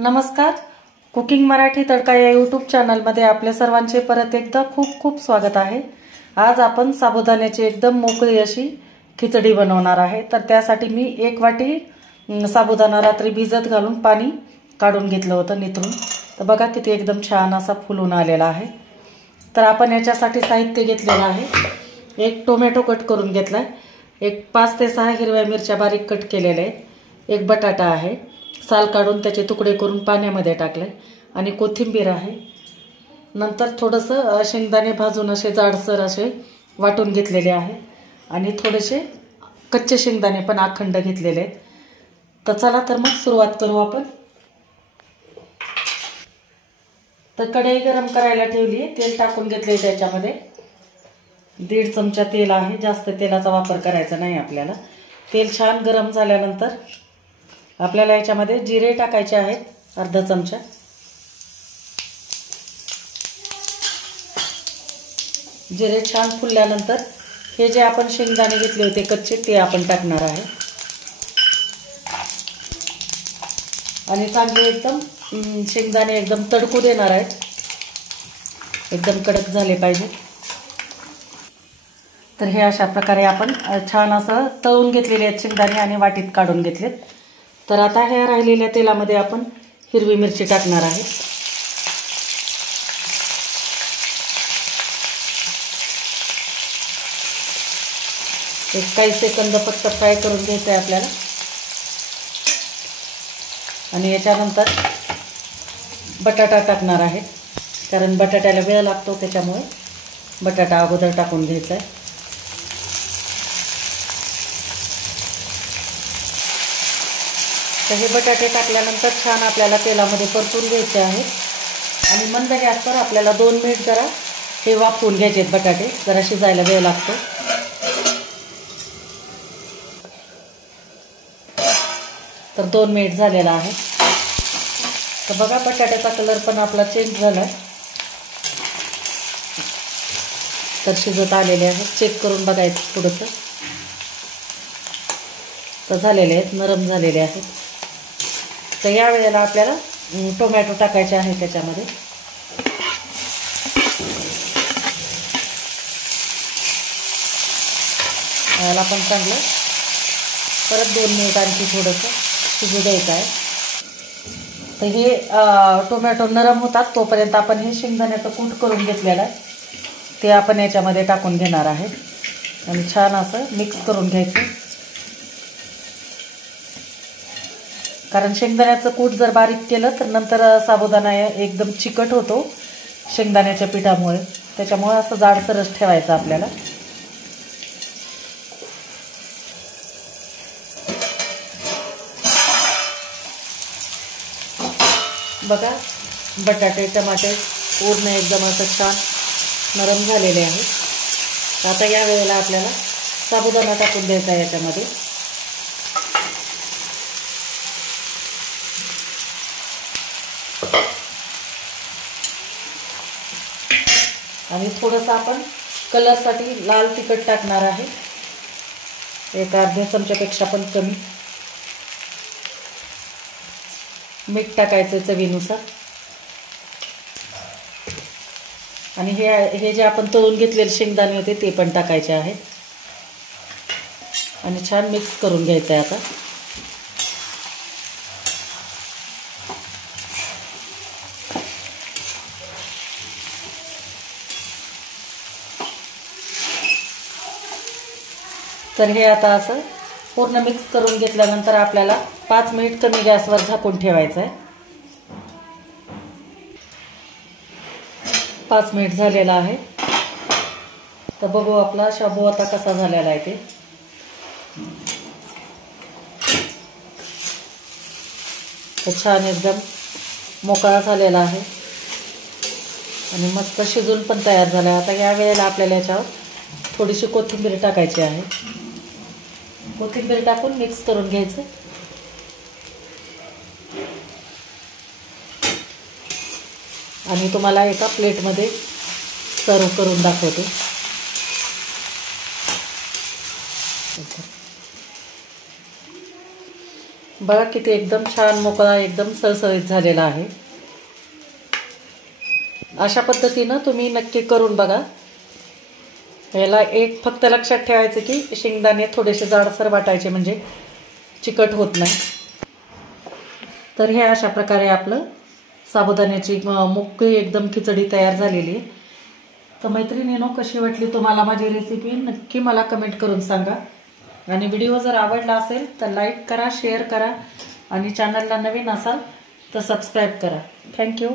नमस्कार. कुकिंग मराठी तडका या यूट्यूब चॅनलमध्ये आपल्या सर्वांचे परत एकदा खूप खूप स्वागत आहे. आज आपण साबुदाण्याची एकदम मोकळी अशी खिचडी बनवणार आहे. तर त्यासाठी मी 1 वाटी साबुदाणा रात्री भिजत घालून पाणी काढून घेतलं होतं निथळून. तर बघा किती एकदम छान असा फुलून आलेला आहे. तर आपण याच्यासाठी साहित्य घेतलेलं आहे. 1 टोमॅटो कट करून घेतलाय, 5 ते 6 हिरव्या मिरच्या बारीक कट केलेल्या आहेत, 1 बटाटा आहे साल काढून त्याचे तुकडे करून पाण्यामध्ये टाकले आणि कोथिंबीर आहे. नंतर थोडंसं शेंगदाणे भाजून असे जाडसर असे वाटून घेतलेले आहे आणि थोडेसे कच्चे शेंगदाणे पण अखंड घेतलेले आहेत. तर चला तर मग सुरुवात करू आपण. तर कढई गरम करायला ठेवली आहे, तेल टाकून घेतले. त्याच्यामध्ये 1.5 चमचा तेल आहे. जास्त तेलाचा वापर करायचा नाही आपल्याला. तेल छान गरम झाल्यानंतर आपल्याला याच्यामध्ये जिरे टाकायचे आहेत 1/2 चमचा. जिरे छान फुलल्यानंतर हे जे आपण शेंगदाणे घेतले होते कच्चे ते आपण टाकणार आहे आणि चांगले एकदम शेंगदाणे एकदम तडकू देणार आहेत. एकदम कडक झाले पाहिजे. तर हे अशा प्रकारे आपण छान असं तळून घेतलेले आहेत शेंगदाणे आणि वाटीत काढून घेतलेत. तर आता ह्या राहिलेल्या तेलामध्ये आपण हिरवी मिरची टाकणार आहे. एक काही सेकंद फक्त फ्राय करून घ्यायचं आहे आपल्याला. आणि याच्यानंतर बटाटा टाकणार आहे, कारण बटाट्याला वेळ लागतो त्याच्यामुळे बटाटा अगोदर टाकून घ्यायचा आहे. तर हे बटाटे टाकल्यानंतर छान आपल्याला तेलामध्ये परतून घ्यायचे आहेत आणि मंद गॅसवर आपल्याला 2 मिनिट जरा हे वाफवून घ्यायचे आहेत. बटाटे जरा शिजायला वेळ लागतो. तर 2 मिनिट झालेला आहे. तर बघा बटाट्याचा कलर पण आपला चेंज झाला आहे. तर शिजत आलेले आहेत. चेक करून बघायचं थोडंसं. तर झालेले आहेत, नरम झालेले आहेत. तर या वेळेला आपल्याला टोमॅटो टाकायचे आहे त्याच्यामध्ये. याला पण चांगलं परत 2 मिनिट आणखी थोडंसं शिजू द्यायचं आहे. तर हे टोमॅटो नरम होतात तोपर्यंत आपण हे शेंगदाण्याचं कूट करून घेतलेलं आहे ते आपण याच्यामध्ये टाकून घेणार आहे आणि छान असं मिक्स करून घ्यायचं. कारण शेंगदाण्याचं कूट जर बारीक केलं तर नंतर साबुदाणा एकदम चिकट होतो शेंगदाण्याच्या पिठामुळे. त्याच्यामुळे असं जाडसरच ठेवायचं आपल्याला. बघा बटाटे टमाटे पूर्ण एकदम असं छान नरम झालेले आहेत. तर आता या वेळेला आपल्याला साबुदाणा टाकून द्यायचा आहे याच्यामध्ये. आणि थोडंसं आपण कलरसाठी लाल तिखट टाकणार आहे, 1/2 चमच्यापेक्षा पण कमी. मीठ टाकायचं चवीनुसार. आणि हे जे आपण तळून घेतलेले शेंगदाणे होते ते पण टाकायचे आहेत आणि छान मिक्स करून घ्यायचं आहे आता. तर हे आता असं पूर्ण मिक्स करून घेतल्यानंतर आपल्याला 5 मिनिट कमी गॅसवर झाकून ठेवायचं आहे. 5 मिनिट झालेला आहे. तर बघू आपला शाबू आता कसा झालेला आहे ते. तर छान एकदम मोकळा झालेला आहे आणि मस्त शिजून पण तयार झाला. आता या वेळेला आपल्याला याच्यावर थोडीशी कोथिंबीर टाकायची आहे. कोथिंबीर टाकून मिक्स करून घ्यायचं. आणि तुम्हाला एका प्लेटमध्ये सर्व करून दाखवते. बघा किती एकदम छान मोकळा एकदम सळसळीत झालेला आहे। अशा पद्धतीनं तुम्ही नक्की करून बघा। याला एक फक्त लक्षात ठेवायचं की शेंगदाणे थोडेसे जाडसर वाटायचे म्हणजे चिकट होत नाही। तर हे अशा प्रकारे आपलं साबुदाण्याची मोकळी एकदम खिचडी तयार झालेली आहे। तर मैत्रिणींनो, कशी वाटली तुम्हाला माझी रेसिपी नक्की मला कमेंट करून सांगा। आणि व्हिडिओ जर आवडला असेल तर लाईक करा, शेअर करा आणि चॅनलला नवीन असाल तर सबस्क्राईब करा। थँक्यू।